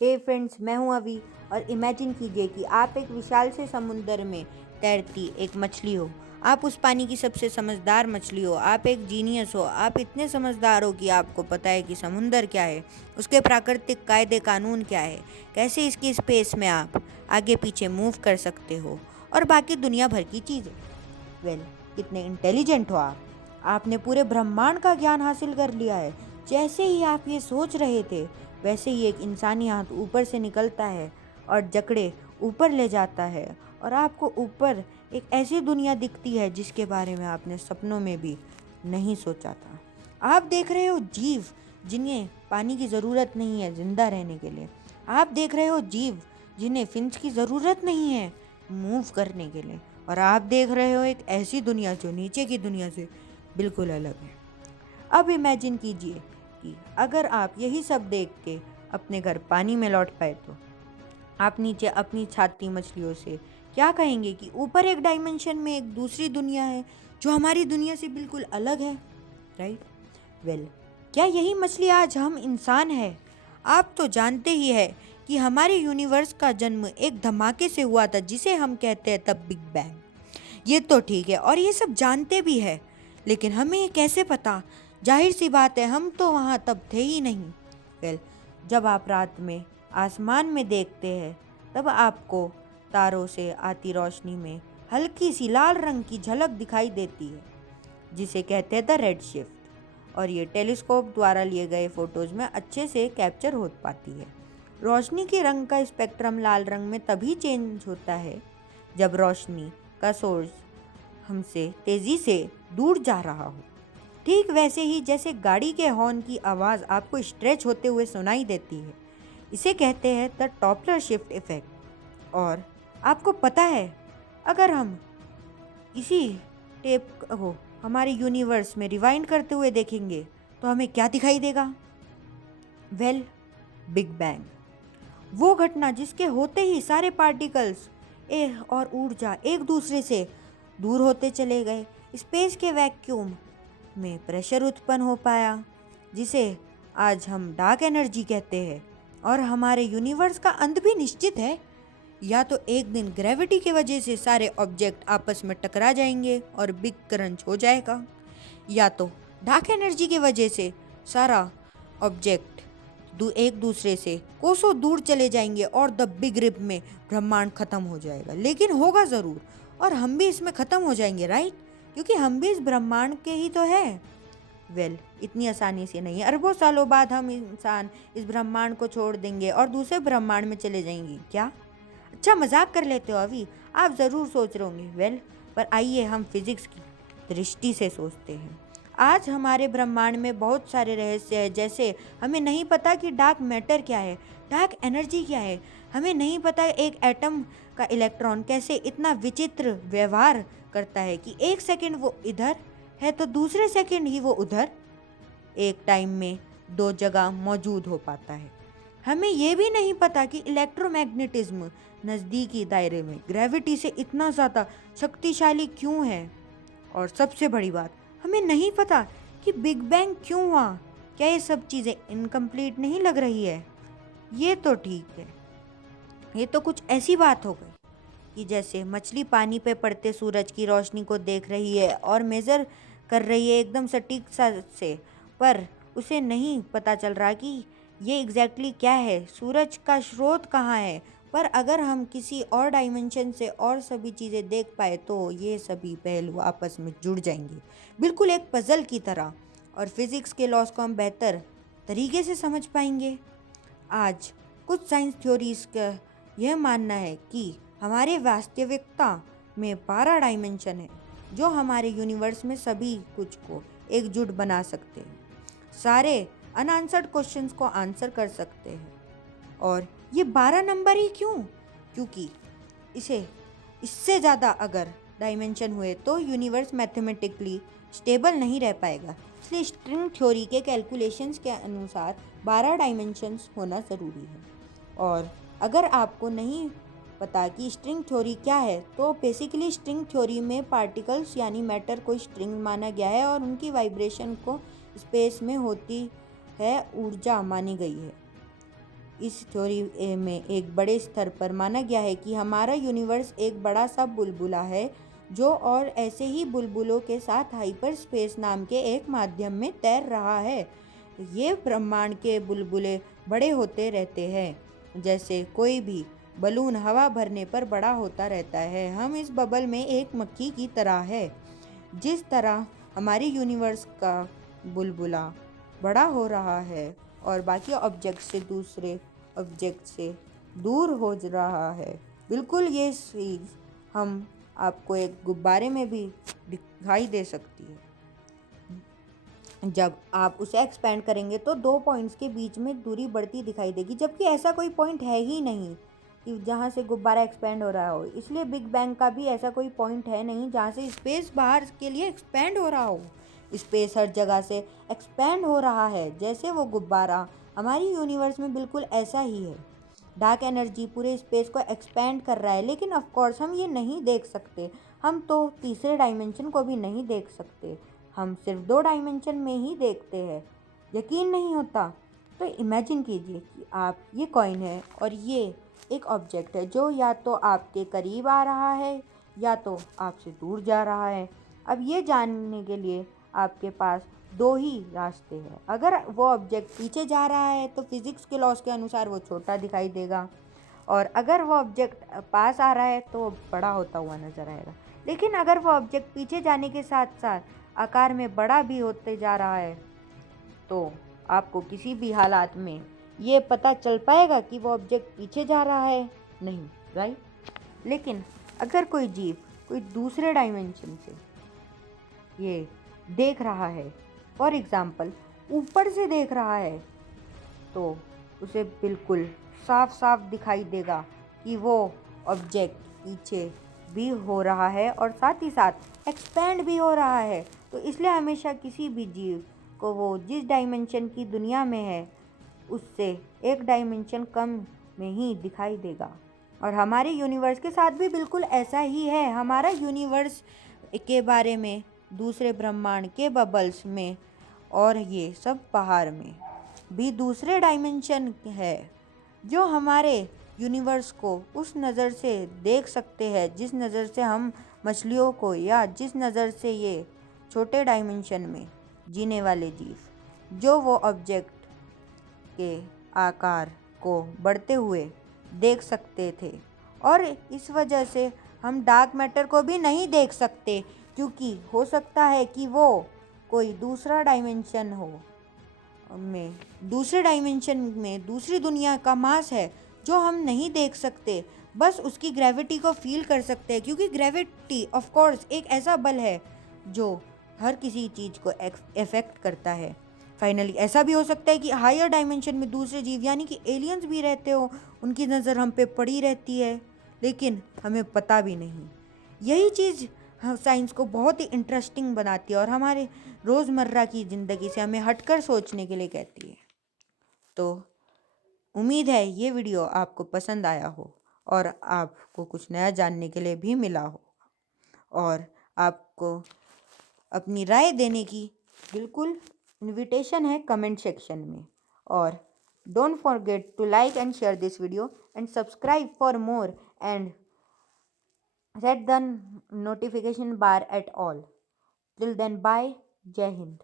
हे friends, मैं हूं अभी। और इमेजिन कीजिए कि आप एक विशाल से समुंदर में तैरती एक मछली हो। आप उस पानी की सबसे समझदार मछली हो। आप एक जीनियस हो। आप इतने समझदार हो कि आपको पता है कि समुंदर क्या है, उसके प्राकृतिक कायदे कानून क्या है, कैसे इसकी स्पेस में आप आगे पीछे मूव कर सकते हो और बाकी दुनिया भर की चीज़ें। वेल, कितने इंटेलिजेंट हो आप। आपने पूरे ब्रह्मांड का ज्ञान हासिल कर लिया है। जैसे ही आप ये सोच रहे थे, वैसे ही एक इंसानी हाथ ऊपर से निकलता है और जकड़े ऊपर ले जाता है, और आपको ऊपर एक ऐसी दुनिया दिखती है जिसके बारे में आपने सपनों में भी नहीं सोचा था। आप देख रहे हो जीव जिन्हें पानी की ज़रूरत नहीं है जिंदा रहने के लिए। आप देख रहे हो जीव जिन्हें फिंच की ज़रूरत नहीं है मूव करने के लिए। और आप देख रहे हो एक ऐसी दुनिया जो नीचे की दुनिया से बिल्कुल अलग है। अब इमेजिन कीजिए कि अगर आप यही सब देख के अपने घर पानी में लौट पाए, तो आप नीचे अपनी छाती मछलियों से क्या कहेंगे कि ऊपर एक डायमेंशन में एक दूसरी दुनिया है जो हमारी दुनिया से बिल्कुल अलग है, राइट? वेल, क्या यही मछली आज हम इंसान है? आप तो जानते ही है कि हमारे यूनिवर्स का जन्म एक धमाके से हुआ था जिसे हम कहते हैं तब बिग बैंग। ये तो ठीक है और ये सब जानते भी है, लेकिन हमें ये कैसे पता? जाहिर सी बात है, हम तो वहाँ तब थे ही नहीं। वेल, जब आप रात में आसमान में देखते हैं, तब आपको तारों से आती रोशनी में हल्की सी लाल रंग की झलक दिखाई देती है जिसे कहते हैं द रेड शिफ्ट, और ये टेलीस्कोप द्वारा लिए गए फोटोज में अच्छे से कैप्चर हो पाती है। रोशनी के रंग का स्पेक्ट्रम लाल रंग में तभी चेंज होता है जब रोशनी का सोर्स हमसे तेजी से दूर जा रहा हो। ठीक वैसे ही जैसे गाड़ी के हॉर्न की आवाज़ आपको स्ट्रेच होते हुए सुनाई देती है। इसे कहते हैं द टॉपलर शिफ्ट इफेक्ट। और आपको पता है, अगर हम इसी टेप को हमारे यूनिवर्स में रिवाइंड करते हुए देखेंगे तो हमें क्या दिखाई देगा? वेल, बिग बैंग, वो घटना जिसके होते ही सारे पार्टिकल्स और ऊर्जा एक दूसरे से दूर होते चले गए। स्पेस के वैक्यूम में प्रेशर उत्पन्न हो पाया जिसे आज हम डार्क एनर्जी कहते हैं। और हमारे यूनिवर्स का अंत भी निश्चित है। या तो एक दिन ग्रेविटी की वजह से सारे ऑब्जेक्ट आपस में टकरा जाएंगे और बिग क्रंच हो जाएगा, या तो डार्क एनर्जी की वजह से सारा ऑब्जेक्ट एक दूसरे से कोसों दूर चले जाएंगे और द बिग रिप में ब्रह्मांड खत्म हो जाएगा। लेकिन होगा ज़रूर, और हम भी इसमें ख़त्म हो जाएंगे, राइट? क्योंकि हम भी इस ब्रह्मांड के ही तो है। वेल, इतनी आसानी से नहीं। अरबों सालों बाद हम इंसान इस ब्रह्मांड को छोड़ देंगे और दूसरे ब्रह्मांड में चले जाएंगे क्या? अच्छा, मजाक कर लेते हो अभी, आप ज़रूर सोच रहे होंगे। वेल, पर आइए हम फिजिक्स की दृष्टि से सोचते हैं। आज हमारे ब्रह्मांड में बहुत सारे रहस्य हैं, जैसे हमें नहीं पता कि डार्क मैटर क्या है, डार्क एनर्जी क्या है। हमें नहीं पता एक एटम का इलेक्ट्रॉन कैसे इतना विचित्र व्यवहार करता है कि एक सेकंड वो इधर है तो दूसरे सेकंड ही वो उधर एक टाइम में दो जगह मौजूद हो पाता है। हमें ये भी नहीं पता कि इलेक्ट्रोमैग्नेटिज्म नज़दीकी दायरे में ग्रेविटी से इतना ज़्यादा शक्तिशाली क्यों है। और सबसे बड़ी बात, हमें नहीं पता कि बिग बैंग क्यों हुआ। क्या ये सब चीज़ें इनकम्प्लीट नहीं लग रही है? ये तो ठीक है, ये तो कुछ ऐसी बात हो गई कि जैसे मछली पानी पे पड़ते सूरज की रोशनी को देख रही है और मेज़र कर रही है एकदम सटीक से, पर उसे नहीं पता चल रहा कि ये एग्जैक्टली क्या है, सूरज का स्रोत कहाँ है। पर अगर हम किसी और डायमेंशन से और सभी चीज़ें देख पाए तो ये सभी पहलू आपस में जुड़ जाएंगे, बिल्कुल एक पजल की तरह, और फिज़िक्स के लॉस को हम बेहतर तरीके से समझ पाएंगे। आज कुछ साइंस थ्योरीज का यह मानना है कि हमारे वास्तविकता में 12 डायमेंशन है जो हमारे यूनिवर्स में सभी कुछ को एकजुट बना सकते हैं, सारे अनआंसर्ड क्वेश्चंस को आंसर कर सकते हैं। और ये 12 नंबर ही क्यों? क्योंकि इसे इससे ज़्यादा अगर डायमेंशन हुए तो यूनिवर्स मैथमेटिकली स्टेबल नहीं रह पाएगा। इसलिए स्ट्रिंग थ्योरी के कैलकुलेशंस के अनुसार 12 डायमेंशंस होना ज़रूरी है। और अगर आपको नहीं पता कि स्ट्रिंग थ्योरी क्या है, तो बेसिकली स्ट्रिंग थ्योरी में पार्टिकल्स यानी मैटर को स्ट्रिंग माना गया है और उनकी वाइब्रेशन को स्पेस में होती है ऊर्जा मानी गई है। इस थ्योरी में एक बड़े स्तर पर माना गया है कि हमारा यूनिवर्स एक बड़ा सा बुलबुला है जो और ऐसे ही बुलबुलों के साथ हाइपर स्पेस नाम के एक माध्यम में तैर रहा है। ये ब्रह्मांड के बुलबुले बड़े होते रहते हैं, जैसे कोई भी बलून हवा भरने पर बड़ा होता रहता है। हम इस बबल में एक मक्खी की तरह है। जिस तरह हमारी यूनिवर्स का बुलबुला बड़ा हो रहा है और बाकी ऑब्जेक्ट से दूसरे ऑब्जेक्ट से दूर हो रहा है, बिल्कुल ये चीज़ हम आपको एक गुब्बारे में भी दिखाई दे सकती है। जब आप उसे एक्सपेंड करेंगे तो दो पॉइंट्स के बीच में दूरी बढ़ती दिखाई देगी, जबकि ऐसा कोई पॉइंट है ही नहीं कि जहाँ से गुब्बारा एक्सपेंड हो रहा हो। इसलिए बिग बैंग का भी ऐसा कोई पॉइंट है नहीं जहाँ से स्पेस बाहर के लिए एक्सपेंड हो रहा हो। स्पेस हर जगह से एक्सपेंड हो रहा है, जैसे वो गुब्बारा हमारी यूनिवर्स में बिल्कुल ऐसा ही है। डार्क एनर्जी पूरे स्पेस को एक्सपेंड कर रहा है, लेकिन ऑफ कोर्स हम ये नहीं देख सकते। हम तो तीसरे डायमेंशन को भी नहीं देख सकते, हम सिर्फ 2 डायमेंशन में ही देखते हैं। यकीन नहीं होता तो इमेजिन कीजिए कि आप ये कॉइन है और ये एक ऑब्जेक्ट है जो या तो आपके करीब आ रहा है या तो आपसे दूर जा रहा है। अब ये जानने के लिए आपके पास 2 ही रास्ते हैं। अगर वो ऑब्जेक्ट पीछे जा रहा है तो फिज़िक्स के लॉज के अनुसार वो छोटा दिखाई देगा, और अगर वो ऑब्जेक्ट पास आ रहा है तो वो बड़ा होता हुआ नज़र आएगा। लेकिन अगर वो ऑब्जेक्ट पीछे जाने के साथ साथ आकार में बड़ा भी होते जा रहा है तो आपको किसी भी हालात में ये पता चल पाएगा कि वो ऑब्जेक्ट पीछे जा रहा है, नहीं, राइट। लेकिन अगर कोई जीव कोई दूसरे डायमेंशन से ये देख रहा है, फॉर एग्ज़ाम्पल ऊपर से देख रहा है, तो उसे बिल्कुल साफ साफ दिखाई देगा कि वो ऑब्जेक्ट पीछे भी हो रहा है और साथ ही साथ एक्सपेंड भी हो रहा है। तो इसलिए हमेशा किसी भी जीव को वो जिस डायमेंशन की दुनिया में है उससे एक डायमेंशन कम में ही दिखाई देगा। और हमारे यूनिवर्स के साथ भी बिल्कुल ऐसा ही है। हमारा यूनिवर्स के बारे में दूसरे ब्रह्मांड के बबल्स में और ये सब बाहर में भी दूसरे डायमेंशन है जो हमारे यूनिवर्स को उस नज़र से देख सकते हैं जिस नज़र से हम मछलियों को, या जिस नज़र से ये छोटे डायमेंशन में जीने वाले जीव जो वो ऑब्जेक्ट के आकार को बढ़ते हुए देख सकते थे। और इस वजह से हम डार्क मैटर को भी नहीं देख सकते, क्योंकि हो सकता है कि वो कोई दूसरा डायमेंशन हो में दूसरे डायमेंशन में दूसरी दुनिया का मास है जो हम नहीं देख सकते, बस उसकी ग्रेविटी को फील कर सकते हैं, क्योंकि ग्रेविटी ऑफ कोर्स एक ऐसा बल है जो हर किसी चीज़ को इफेक्ट करता है। फाइनली ऐसा भी हो सकता है कि हायर डायमेंशन में दूसरे जीव यानी कि एलियंस भी रहते हो, उनकी नज़र हम पे पड़ी रहती है लेकिन हमें पता भी नहीं। यही चीज़ साइंस को बहुत ही इंटरेस्टिंग बनाती है और हमारे रोज़मर्रा की ज़िंदगी से हमें हटकर सोचने के लिए कहती है। तो उम्मीद है ये वीडियो आपको पसंद आया हो और आपको कुछ नया जानने के लिए भी मिला हो, और आपको अपनी राय देने की बिल्कुल इनविटेशन है कमेंट सेक्शन में। और don't forget to like and share this video and subscribe for more and set the notification bar at all. Till then, bye. Jai Hind.